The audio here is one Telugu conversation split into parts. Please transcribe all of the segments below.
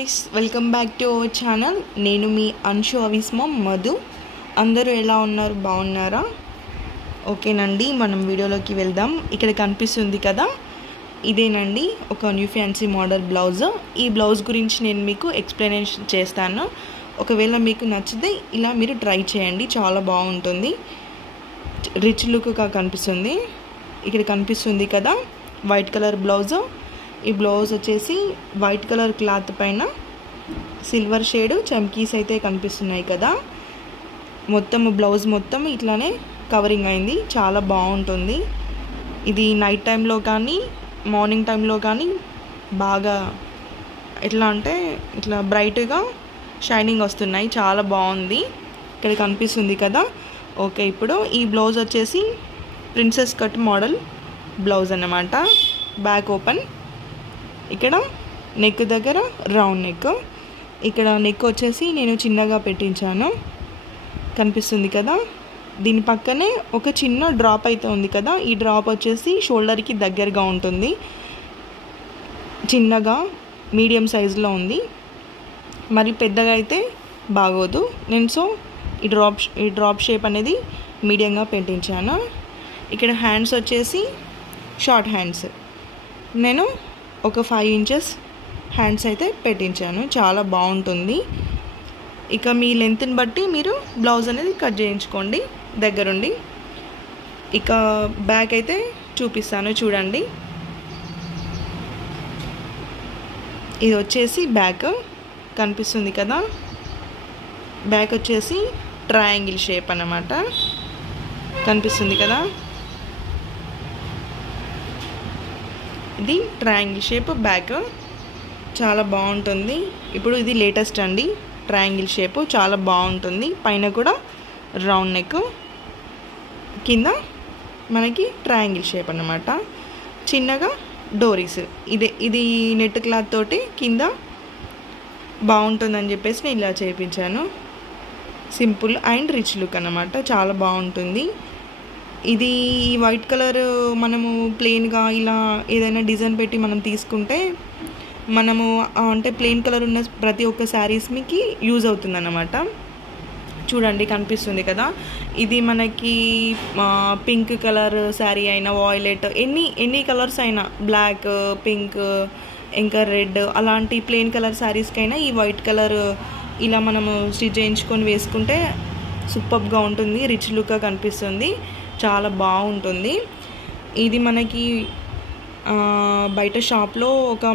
Guys, welcome back to our channel. నేను మీ అన్షు అవిస్మా మధు. అందరూ ఎలా ఉన్నారు? బాగున్నారా? ఓకేనండి, మనం వీడియోలోకి వెళ్దాం. ఇక్కడ కనిపిస్తుంది కదా, ఇదేనండి ఒక న్యూ ఫ్యాన్సీ మోడల్ బ్లౌజ్. ఈ బ్లౌజ్ గురించి నేను మీకు ఎక్స్ప్లెనేషన్ చేస్తాను. ఒకవేళ మీకు నచ్చితే ఇలా మీరు ట్రై చేయండి, చాలా బాగుంటుంది. రిచ్ లుక్గా కనిపిస్తుంది. ఇక్కడ కనిపిస్తుంది కదా వైట్ కలర్ బ్లౌజ్. ఈ బ్లౌజ్ వచ్చేసి వైట్ కలర్ క్లాత్ పైన సిల్వర్ షేడ్ చమ్కీస్ అయితే కనిపిస్తున్నాయి కదా. మొత్తం బ్లౌజ్ మొత్తం ఇట్లానే కవరింగ్ అయింది, చాలా బాగుంటుంది. ఇది నైట్ టైంలో కానీ మార్నింగ్ టైంలో కానీ బాగా ఎట్లా అంటే ఇట్లా బ్రైట్గా షైనింగ్ వస్తున్నాయి, చాలా బాగుంది. ఇక్కడ కనిపిస్తుంది కదా. ఓకే, ఇప్పుడు ఈ బ్లౌజ్ వచ్చేసి ప్రిన్సెస్ కట్ మోడల్ బ్లౌజ్ అన్నమాట. బ్యాక్ ఓపెన్, ఇక్కడ నెక్ దగ్గర రౌండ్ నెక్. ఇక్కడ నెక్ వచ్చేసి నేను చిన్నగా పెట్టించాను, కనిపిస్తుంది కదా. దీని పక్కనే ఒక చిన్న డ్రాప్ అయితే ఉంది కదా. ఈ డ్రాప్ వచ్చేసి షోల్డర్కి దగ్గరగా ఉంటుంది, చిన్నగా మీడియం సైజులో ఉంది, మరి పెద్దగా అయితే బాగోదు. నేను సో ఈ డ్రాప్ షేప్ అనేది మీడియంగా పెట్టించాను. ఇక్కడ హ్యాండ్స్ వచ్చేసి షార్ట్ హ్యాండ్స్, నేను ఒక 5 ఇంచెస్ హ్యాండ్స్ అయితే పెట్టించాను, చాలా బాగుంటుంది. ఇక మీ లెంత్ని బట్టి మీరు బ్లౌజ్ అనేది కట్ చేయించుకోండి దగ్గరుండి. ఇక బ్యాక్ అయితే చూపిస్తాను చూడండి. ఇది వచ్చేసి బ్యాక్ కనిపిస్తుంది కదా. బ్యాక్ వచ్చేసి ట్రయాంగిల్ షేప్ అన్నమాట, కనిపిస్తుంది కదా. ఇది ట్రయాంగిల్ షేప్ బ్యాక్, చాలా బాగుంటుంది. ఇప్పుడు ఇది లేటెస్ట్ అండి, ట్రయాంగిల్ షేప్ చాలా బాగుంటుంది. పైన కూడా రౌండ్ నెక్, కింద మనకి ట్రయాంగిల్ షేప్ అన్నమాట. చిన్నగా డోరీస్, ఇది నెట్ క్లాత్ తోటి కింద బాగుంటుందని చెప్పేసి నేను ఇలా చేయించాను. సింపుల్ అండ్ రిచ్ లుక్ అన్నమాట, చాలా బాగుంటుంది. ఇది వైట్ కలర్ మనము ప్లెయిన్గా ఇలా ఏదైనా డిజైన్ పెట్టి మనం తీసుకుంటే మనము అంటే ప్లెయిన్ కలర్ ఉన్న ప్రతి ఒక్క శారీస్కి యూజ్ అవుతుంది అన్నమాట. చూడండి కనిపిస్తుంది కదా. ఇది మనకి పింక్ కలర్ శారీ అయినా, వాయిలెట్, ఎన్ని కలర్స్ అయినా, బ్లాక్, పింక్, ఇంకా రెడ్, అలాంటి ప్లెయిన్ కలర్ శారీస్కైనా ఈ వైట్ కలర్ ఇలా మనము స్టిచ్ చేయించుకొని వేసుకుంటే సూపర్గా ఉంటుంది, రిచ్ లుక్గా కనిపిస్తుంది, చాలా బాగుంటుంది. ఇది మనకి బయట షాప్లో ఒక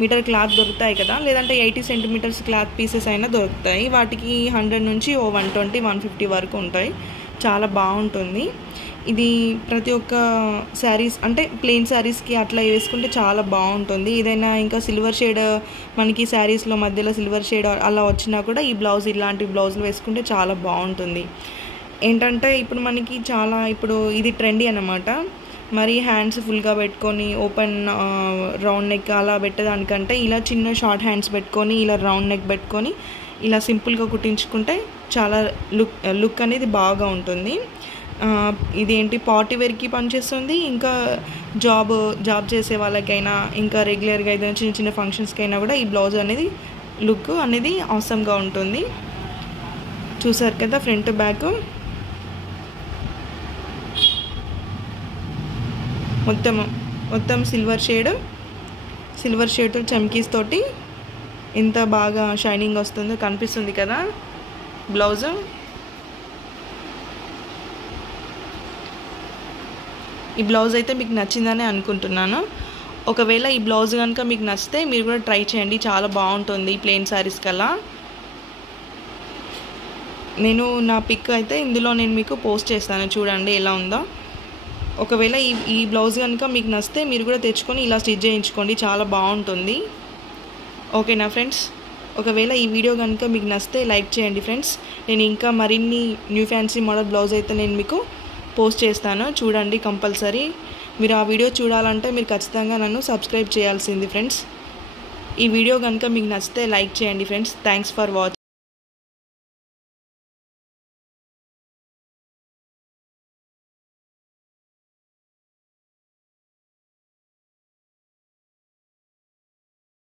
మీటర్ క్లాత్ దొరుకుతాయి కదా, లేదంటే 80 సెంటీమీటర్స్ క్లాత్ పీసెస్ అయినా దొరుకుతాయి. వాటికి 100 నుంచి 120, 150 వరకు ఉంటాయి, చాలా బాగుంటుంది. ఇది ప్రతి ఒక్క శారీస్ అంటే ప్లెయిన్ శారీస్కి అట్లా వేసుకుంటే చాలా బాగుంటుంది. ఏదైనా ఇంకా సిల్వర్ షేడ్ మనకి శారీస్లో మధ్యలో సిల్వర్ షేడ్ అలా వచ్చినా కూడా ఈ బ్లౌజ్ ఇలాంటి బ్లౌజులు వేసుకుంటే చాలా బాగుంటుంది. ఏంటంటే ఇప్పుడు ఇది ట్రెండీ అన్నమాట. మరి హ్యాండ్స్ ఫుల్గా పెట్టుకొని ఓపెన్ రౌండ్ నెక్ అలా పెట్టేదానికంటే ఇలా చిన్న షార్ట్ హ్యాండ్స్ పెట్టుకొని ఇలా రౌండ్ నెక్ పెట్టుకొని ఇలా సింపుల్గా కుట్టించుకుంటే చాలా లుక్ అనేది బాగా ఉంటుంది. ఇదేంటి పార్టీ వేర్కి పనిచేస్తుంది, ఇంకా జాబ్ చేసే వాళ్ళకైనా, ఇంకా రెగ్యులర్గా ఏదైనా చిన్న చిన్న ఫంక్షన్స్కి అయినా కూడా ఈ బ్లౌజ్ అనేది లుక్ అనేది ఆసమ్గా ఉంటుంది. చూసారు కదా ఫ్రంట్ బ్యాక్ మొత్తం సిల్వర్ షేడ్ చమ్కీస్ తోటి ఎంత బాగా షైనింగ్ వస్తుందో కనిపిస్తుంది కదా బ్లౌజ్. ఈ బ్లౌజ్ అయితే మీకు నచ్చిందని అనుకుంటున్నాను. ఒకవేళ ఈ బ్లౌజ్ కనుక మీకు నచ్చితే మీరు కూడా ట్రై చేయండి, చాలా బాగుంటుంది ప్లెయిన్ శారీస్ కల్లా. నేను నా పిక్ అయితే ఇందులో నేను మీకు పోస్ట్ చేస్తాను, చూడండి ఎలా ఉందో. ఒకవేళ ఈ బ్లౌజ్ కనుక మీకు నచ్చితే మీరు కూడా తెచ్చుకొని ఇలా స్టిచ్ చేయించుకోండి, చాలా బాగుంటుంది. ఓకేనా ఫ్రెండ్స్? ఒకవేళ ఈ వీడియో కనుక మీకు నచ్చితే లైక్ చేయండి ఫ్రెండ్స్. నేను ఇంకా మరిన్ని న్యూ ఫ్యాన్సీ మోడల్ బ్లౌజ్ అయితే నేను మీకు పోస్ట్ చేస్తాను, చూడండి కంపల్సరీ. మీరు ఆ వీడియో చూడాలంటే మీరు ఖచ్చితంగా నన్ను సబ్స్క్రైబ్ చేయాల్సింది ఫ్రెండ్స్. ఈ వీడియో కనుక మీకు నచ్చితే లైక్ చేయండి ఫ్రెండ్స్. Thanks for watching.